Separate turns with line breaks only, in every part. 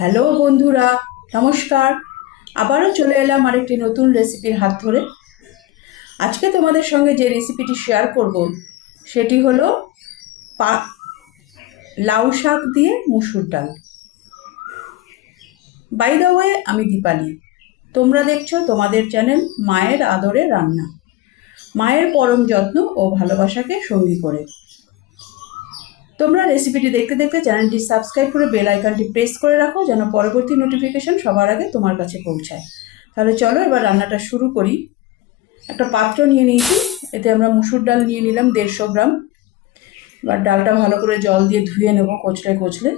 Hello বন্ধুরা, নমস্কার। আবারও চলে এলাম আরেকটি নতুন রেসিপির হাত ধরে। আজকে তোমাদের সঙ্গে যে রেসিপিটি শেয়ার করব, সেটি হলো পা, লাউ শাক দিয়ে মুসুর ডাল। বাই দ্য ওয়ে আমি দীপালি তোমরা দেখছ তোমাদের চ্যানেল মায়ের আদরে রান্না। মায়ের পরম যত্ন ও ভালোবাসাকে সঙ্গী করে। তোমরা রেসিপিটি দেখতে দেখতে চ্যানেলটি সাবস্ক্রাইব করে বেল আইকনটি প্রেস করে রাখো যেন পরবর্তী নোটিফিকেশন সবার আগে তোমার কাছে পৌঁছায়। তাহলে চলো এবার রান্নাটা শুরু করি। একটা পাত্র নিয়ে নিয়েছি, এতে আমরা মুসুর ডাল নিয়ে নিলাম দেড়শো গ্রাম। এবার ডালটা ভালো করে জল দিয়ে ধুয়ে নেব কচলে কচলে।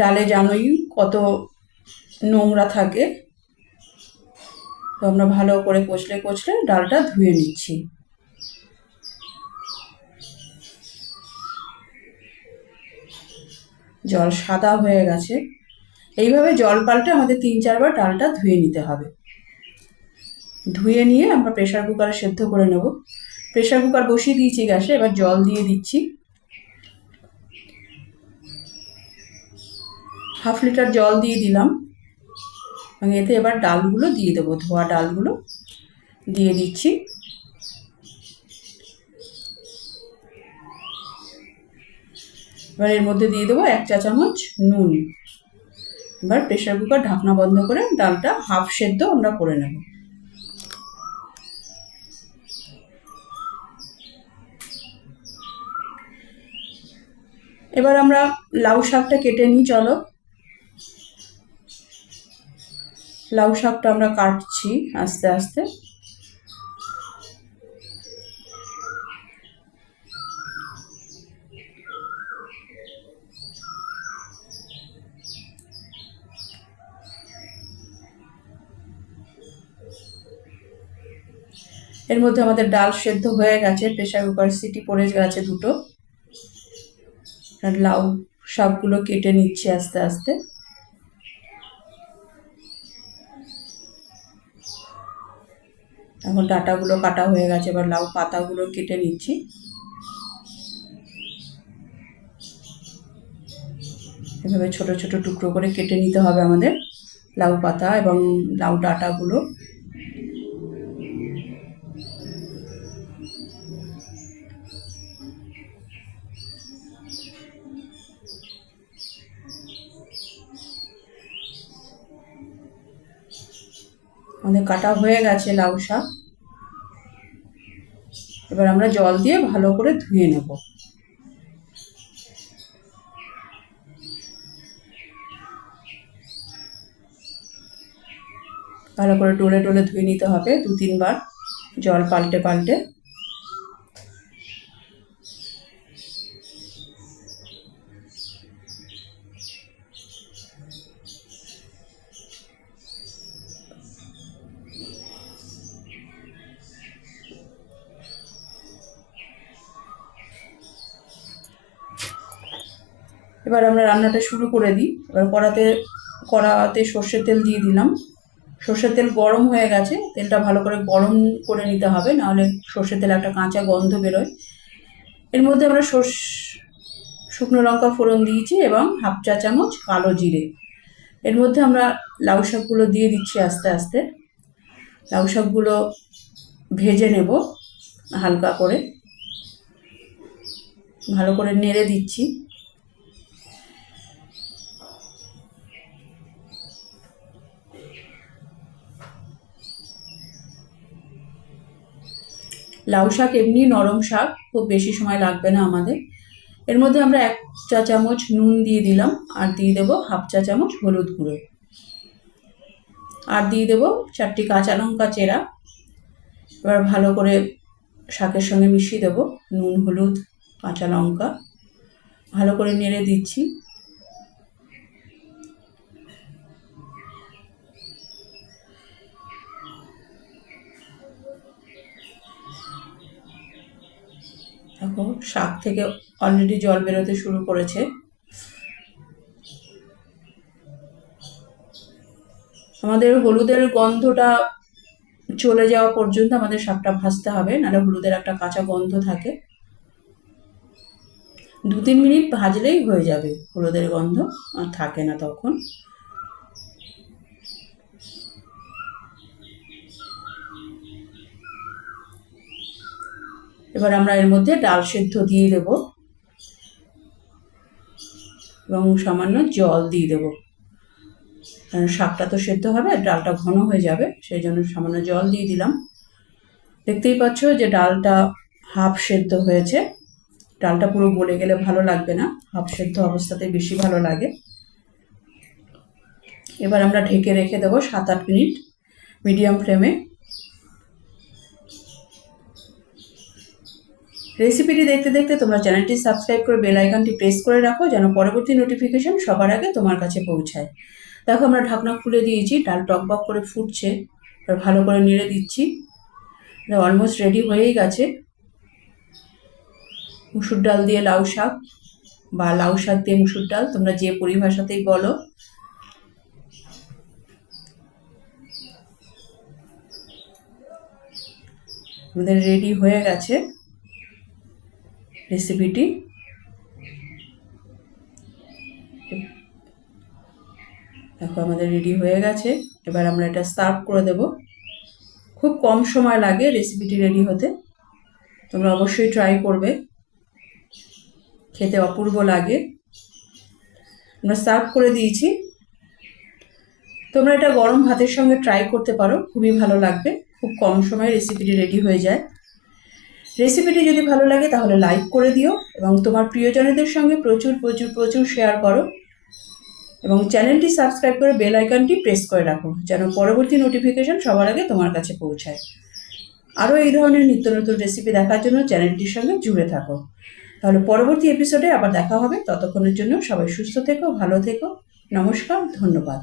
ডালে জানোই কত নোংরা থাকে। তো আমরা ভালো করে কচলে কচলে ডালটা ধুয়ে নিচ্ছি। জল সাদা হয়ে গেছে। এইভাবে জল পাল্টে আমাদের তিন চারবার ডালটা ধুয়ে নিতে হবে। ধুয়ে নিয়ে আমরা প্রেশার কুকারে সেদ্ধ করে নেব। প্রেশার কুকার বসিয়ে দিয়েছি গ্যাসে, এবার জল দিয়ে দিচ্ছি। হাফ লিটার জল দিয়ে দিলাম। এবং এতে এবার ডালগুলো দিয়ে দেবো, ধোয়া ডালগুলো দিয়ে দিচ্ছি। এবার এর মধ্যে দিয়ে দেবো এক চা চামচ নুন। এবার প্রেশার কুকার ঢাকনা বন্ধ করে ডালটা হাফ সেদ্ধ আমরা করে নেব। এবার আমরা লাউ শাকটা কেটে নিই, চলো। লাউ শাকটা আমরা কাটছি আস্তে আস্তে। এর মধ্যে আমাদের ডাল সেদ্ধ হয়ে গেছে প্রেশার কুকার, সিটি পড়ে গেছে দুটো। আর লাউ শাকগুলো কেটে নিচ্ছি আস্তে আস্তে। এখন ডাটাগুলো কাটা হয়ে গেছে, এবার লাউ পাতাগুলো কেটে নিচ্ছি। এভাবে ছোট ছোট টুকরো করে কেটে নিতে হবে আমাদের লাউ পাতা এবং লাউ ডাটাগুলো। আমাদের কাটা হয়ে গেছে লাউ শাক। এবার আমরা জল দিয়ে ভালো করে ধুয়ে নেব। ভালো করে টোলে টোলে ধুয়ে নিতে হবে দু তিনবার। জল পাল্টে পাল্টে। এবার আমরা রান্নাটা শুরু করে দিই। এবার কড়াতে কড়াতে সর্ষের তেল দিয়ে দিলাম। সর্ষের তেল গরম হয়ে গেছে, তেলটা ভালো করে গরম করে নিতে হবে, নাহলে সর্ষের তেল একটা কাঁচা গন্ধ বেরোয়। এর মধ্যে আমরা সর্ষ, শুকনো লঙ্কা ফোড়ন দিয়েছি এবং হাফ চা চামচ কালো জিরে। এর মধ্যে আমরা লাউ শাকগুলো দিয়ে দিচ্ছি আস্তে আস্তে। লাউ শাকগুলো ভেজে নেব হালকা করে। ভালো করে নেড়ে দিচ্ছি। লাউ শাক এমনি নরম শাক, খুব বেশি সময় লাগবে না আমাদের। এর মধ্যে আমরা এক চা চামচ নুন দিয়ে দিলাম, আর দিয়ে দেবো হাফ চা চামচ হলুদ গুঁড়ো। আর দিয়ে দেবো চারটি কাঁচা লঙ্কা চেরা। এবার ভালো করে শাকের সঙ্গে মিশিয়ে দেবো নুন, হলুদ, কাঁচা লঙ্কা। ভালো করে নেড়ে দিচ্ছি। দেখো শাক থেকে অলরেডি জল বেরোতে শুরু করেছে। আমাদের হলুদের গন্ধটা চলে যাওয়া পর্যন্ত আমাদের শাকটা ভাজতে হবে, নাহলে হলুদের একটা কাঁচা গন্ধ থাকে। দু তিন মিনিট ভাজলেই হয়ে যাবে হলুদের গন্ধ, আর থাকে না তখন। এবার আমরা এর মধ্যে ডাল সেদ্ধ দিয়ে দেব এবং সামান্য জল দিয়ে দেব। কারণ শাকটা তো সেদ্ধ হবে আর ডালটা ঘন হয়ে যাবে, সেই জন্য সামান্য জল দিয়ে দিলাম। দেখতেই পাচ্ছ যে ডালটা হাফ সেদ্ধ হয়েছে। ডালটা পুরো গলে গেলে ভালো লাগবে না, হাফ সেদ্ধ অবস্থাতে বেশি ভালো লাগে। এবার আমরা ঢেকে রেখে দেবো সাত আট মিনিট মিডিয়াম ফ্লেমে। রেসিপিটি দেখতে দেখতে তোমার চ্যানেলটি সাবস্ক্রাইব করে বেল আইকনটি প্রেস করে রাখো যেন পরবর্তী নোটিফিকেশন সবার আগে তোমার কাছে পৌঁছায়। দেখো, আমরা ঢাকনা খুলে দিয়েছি, ডাল টক টকবক করে ফুটছে ভালো করে নেড়ে দিচ্ছি। অলমোস্ট রেডি হয়েই গেছে। মুসুর ডাল দিয়ে লাউ শাক বা লাউ শাক দিয়ে মুসুর ডাল, তোমরা যে পরিভাষাতেই বলো। আমাদের রেডি হয়ে গেছে। রেসিপিটি দেখো আমাদের রেডি হয়ে গেছে। এবার আমরা এটা সার্ভ করে দেব। খুব কম সময় লাগে রেসিপিটি রেডি হতে। তোমরা অবশ্যই ট্রাই করবে। খেতে অপূর্ব লাগে। আমরা সার্ভ করে দিয়েছি। তোমরা এটা গরম ভাতের সঙ্গে ট্রাই করতে পারো। খুবই ভালো লাগবে। খুব কম সময়ে রেসিপিটি রেডি হয়ে যায়। রেসিপিটি যদি ভালো লাগে, তাহলে লাইক করে দিও এবং তোমার প্রিয়জনদের সঙ্গে প্রচুর প্রচুর প্রচুর শেয়ার করো এবং চ্যানেলটি সাবস্ক্রাইব করে বেল আইকনটি প্রেস করে রাখো যেন পরবর্তী নোটিফিকেশন সবার আগে তোমার কাছে পৌঁছায়। আরও এই ধরনের নিত্য নতুন রেসিপি দেখার জন্য চ্যানেলটির সঙ্গে জুড়ে থাকো। তাহলে পরবর্তী এপিসোডে আবার দেখা হবে। ততক্ষণের জন্য সবাই সুস্থ থেকো, ভালো থেকো। নমস্কার, ধন্যবাদ।